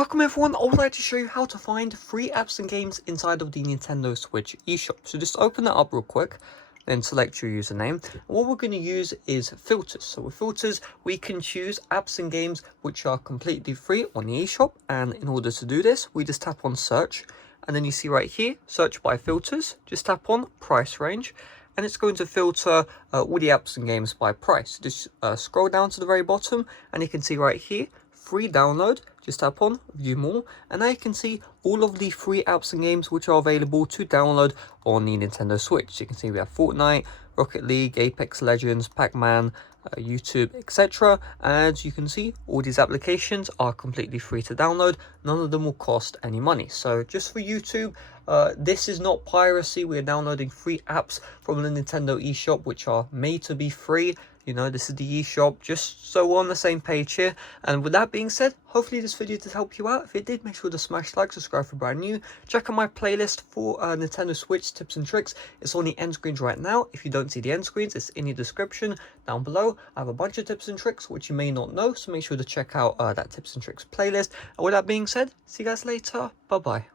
Welcome everyone, I would like to show you how to find free apps and games inside of the Nintendo Switch eShop. So just open that up real quick, then select your username. And what we're going to use is filters. So with filters, we can choose apps and games which are completely free on the eShop. And in order to do this, we just tap on search. And then you see right here, search by filters, just tap on price range. And it's going to filter all the apps and games by price. Just scroll down to the very bottom and you can see right here, free download. Just tap on view more and now you can see all of the free apps and games which are available to download on the Nintendo Switch. So you can see we have Fortnite, Rocket League, Apex Legends, Pac-Man, YouTube, etc. As you can see, all these applications are completely free to download. None of them will cost any money. So just for YouTube, this is not piracy. We're downloading free apps from the Nintendo eShop which are made to be free. You know, this is the eShop, just so we're on the same page here. And with that being said, hopefully this video did help you out. If it did, make sure to smash like, subscribe for brand new. Check out my playlist for Nintendo Switch tips and tricks. It's on the end screens right now. If you don't see the end screens, it's in the description down below. I have a bunch of tips and tricks which you may not know, so make sure to check out that tips and tricks playlist. And with that being said, see you guys later. Bye bye.